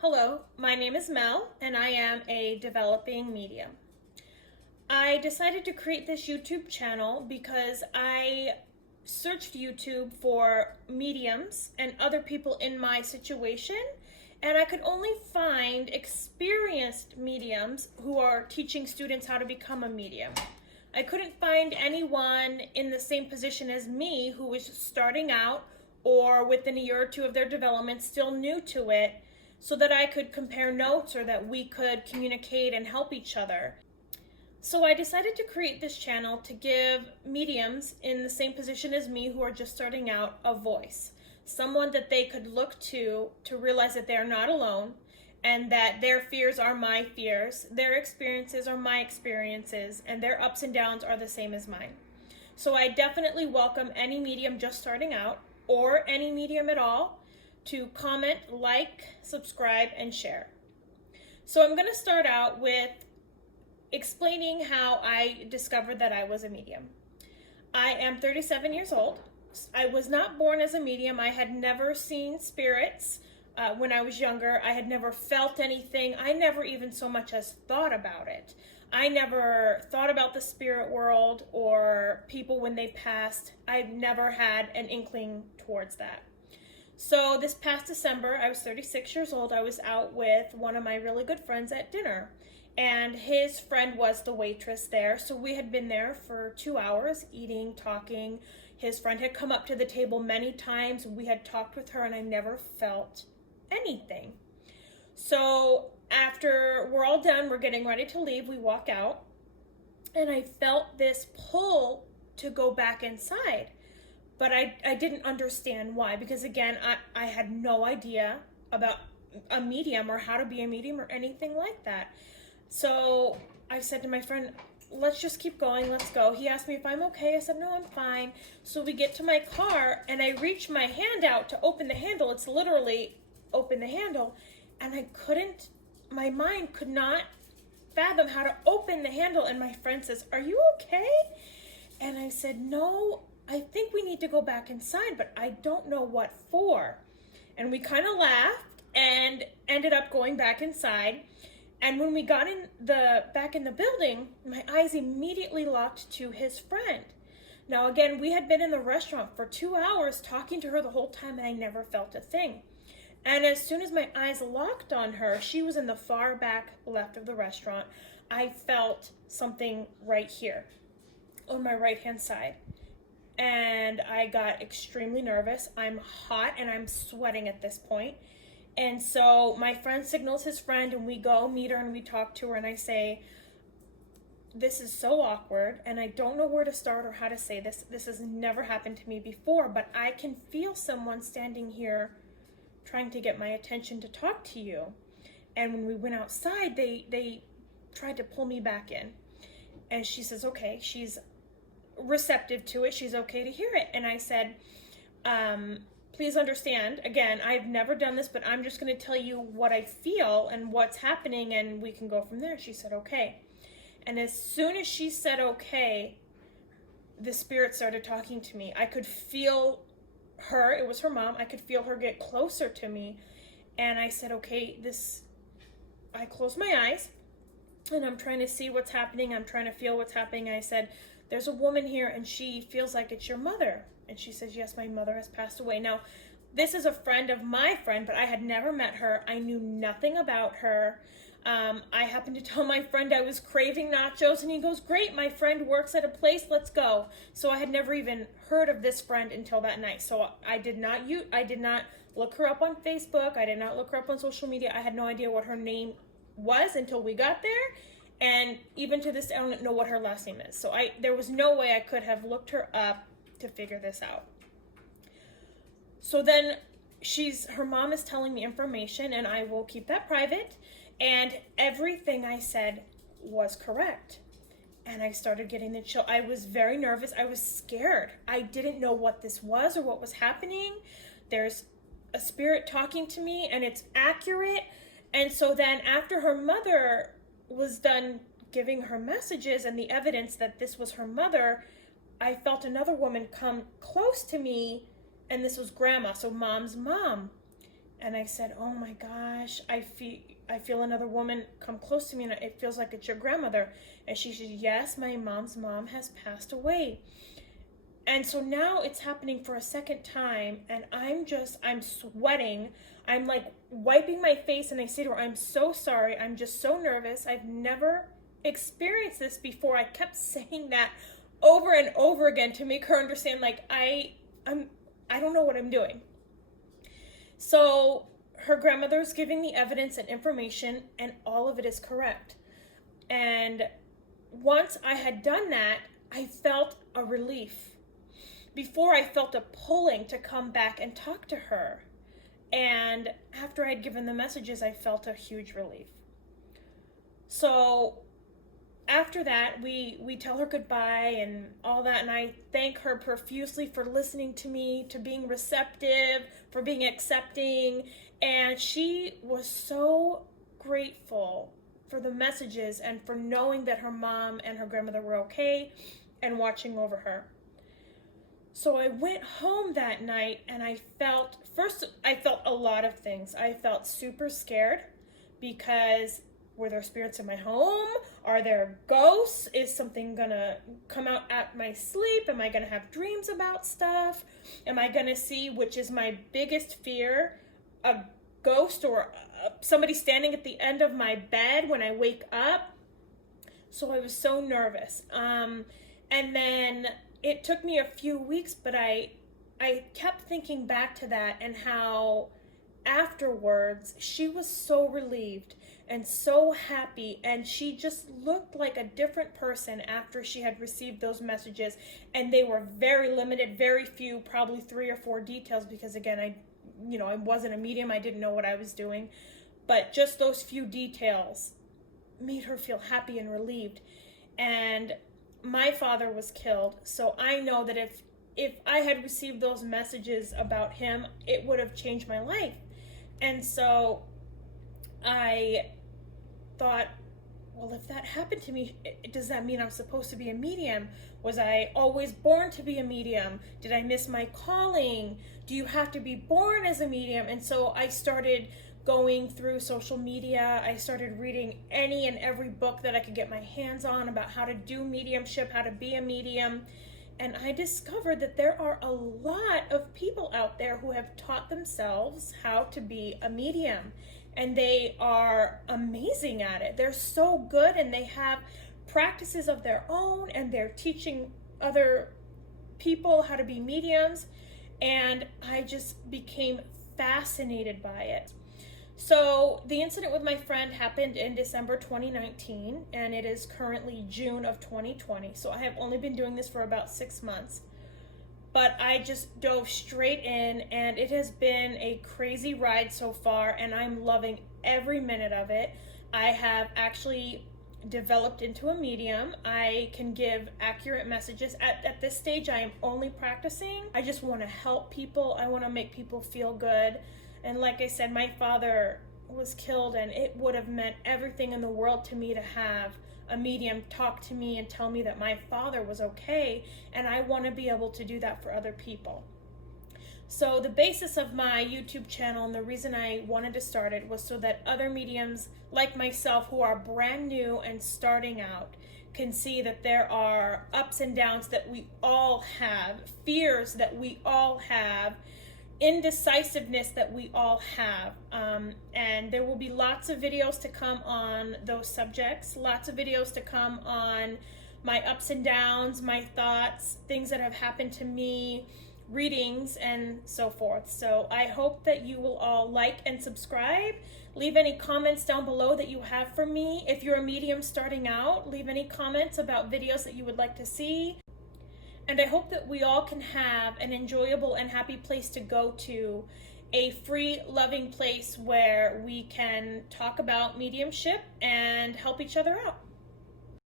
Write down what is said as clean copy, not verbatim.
Hello, my name is Mel, and I am a developing medium. I decided to create this YouTube channel because I searched YouTube for mediums and other people in my situation, and I could only find experienced mediums who are teaching students how to become a medium. I couldn't find anyone in the same position as me who was starting out or within a year or two of their development, still new to it, so that I could compare notes or that we could communicate and help each other. So I decided to create this channel to give mediums in the same position as me who are just starting out a voice. Someone that they could look to realize that they are not alone and that their fears are my fears, their experiences are my experiences, and their ups and downs are the same as mine. So I definitely welcome any medium just starting out or any medium at all to comment, like, subscribe, and share. So I'm going to start out with explaining how I discovered that I was a medium. I am 37 years old. I was not born as a medium. I had never seen spirits when I was younger. I had never felt anything. I never even so much as thought about it. I never thought about the spirit world or people when they passed. I never had an inkling towards that. So this past December, I was 36 years old. I was out with one of my really good friends at dinner, and his friend was the waitress there. So we had been there for 2 hours eating, talking. His friend had come up to the table many times. We had talked with her, and I never felt anything. So after we're all done, we're getting ready to leave, we walk out, and I felt this pull to go back inside. But I didn't understand why, because again, I had no idea about a medium or how to be a medium or anything like that. So I said to my friend, let's just keep going, let's go. He asked me if I'm okay. I said, no, I'm fine. So we get to my car and I reach my hand out to open the handle. It's literally open the handle. And my mind could not fathom how to open the handle. And my friend says, are you okay? And I said, no, I think we need to go back inside, but I don't know what for. And we kind of laughed and ended up going back inside. And when we got back in the building, my eyes immediately locked to his friend. Now again, we had been in the restaurant for 2 hours talking to her the whole time, and I never felt a thing. And as soon as my eyes locked on her, she was in the far back left of the restaurant. I felt something right here on my right hand side. And I got extremely nervous. I'm hot and I'm sweating at this point. And so my friend signals his friend and we go meet her and we talk to her, and I say, this is so awkward and I don't know where to start or how to say this. This has never happened to me before, but I can feel someone standing here trying to get my attention to talk to you. And when we went outside, they tried to pull me back in. And she says, okay, she's receptive to it, she's okay to hear it. And I said, please understand, again, I've never done this, but I'm just going to tell you what I feel and what's happening, and we can go from there. She said, okay. And as soon as she said okay, the spirit started talking to me. I could feel her, it was her mom, I could feel her get closer to me. And I said, okay, I closed my eyes and I'm trying to see what's happening. I'm trying to feel what's happening. I said, there's a woman here and she feels like it's your mother. And she says, yes, my mother has passed away. Now, this is a friend of my friend, but I had never met her. I knew nothing about her. I happened to tell my friend I was craving nachos, and he goes, great, my friend works at a place, let's go. So I had never even heard of this friend until that night. So I did not look her up on Facebook. I did not look her up on social media. I had no idea what her name was until we got there. And even to this day, I don't know what her last name is. So there was no way I could have looked her up to figure this out. So then her mom is telling me information, and I will keep that private. And everything I said was correct. And I started getting the chill. I was very nervous. I was scared. I didn't know what this was or what was happening. There's a spirit talking to me, and it's accurate. And so then after her mother was done giving her messages and the evidence that this was her mother, I felt another woman come close to me, and this was grandma, so mom's mom. And I said, oh my gosh, I feel another woman come close to me and it feels like it's your grandmother. And she said, yes, my mom's mom has passed away. And so now it's happening for a second time, and I'm sweating. I'm like wiping my face, and I say to her, I'm so sorry. I'm just so nervous. I've never experienced this before. I kept saying that over and over again to make her understand, like, I don't know what I'm doing. So her grandmother's giving me evidence and information, and all of it is correct. And once I had done that, I felt a relief. Before, I felt a pulling to come back and talk to her. And after I'd given the messages, I felt a huge relief. So after that, we tell her goodbye and all that, and I thank her profusely for listening to me, to being receptive, for being accepting, and she was so grateful for the messages and for knowing that her mom and her grandmother were okay and watching over her. So I went home that night, and I felt a lot of things. I felt super scared because were there spirits in my home? Are there ghosts? Is something gonna come out at my sleep? Am I gonna have dreams about stuff? Am I gonna see, which is my biggest fear, a ghost or somebody standing at the end of my bed when I wake up? So I was so nervous. And then it took me a few weeks, but I kept thinking back to that and how afterwards she was so relieved and so happy, and she just looked like a different person after she had received those messages. And they were very limited, very few, probably 3 or 4 details, because again, I wasn't a medium, I didn't know what I was doing, but just those few details made her feel happy and relieved. And my father was killed, so I know that if I had received those messages about him, it would have changed my life. And so I thought, well, if that happened to me, does that mean I'm supposed to be a medium? Was I always born to be a medium? Did I miss my calling? Do you have to be born as a medium? And so I started going through social media. I started reading any and every book that I could get my hands on about how to do mediumship, how to be a medium. And I discovered that there are a lot of people out there who have taught themselves how to be a medium. And they are amazing at it. They're so good, and they have practices of their own, and they're teaching other people how to be mediums. And I just became fascinated by it. So the incident with my friend happened in December 2019, and it is currently June of 2020. So I have only been doing this for about 6 months. But I just dove straight in, and it has been a crazy ride so far, and I'm loving every minute of it. I have actually developed into a medium. I can give accurate messages. At this stage, I am only practicing. I just want to help people. I want to make people feel good. And like I said, my father was killed, and it would have meant everything in the world to me to have a medium talk to me and tell me that my father was okay, and I want to be able to do that for other people. So the basis of my YouTube channel, and the reason I wanted to start it, was so that other mediums like myself who are brand new and starting out can see that there are ups and downs that we all have, fears that we all have, indecisiveness that we all have, and there will be lots of videos to come on those subjects, lots of videos to come on my ups and downs, my thoughts, things that have happened to me, readings, and so forth. So I hope that you will all like and subscribe. Leave any comments down below that you have for me. If you're a medium starting out, leave any comments about videos that you would like to see. And I hope that we all can have an enjoyable and happy place to go to, a free, loving place where we can talk about mediumship and help each other out.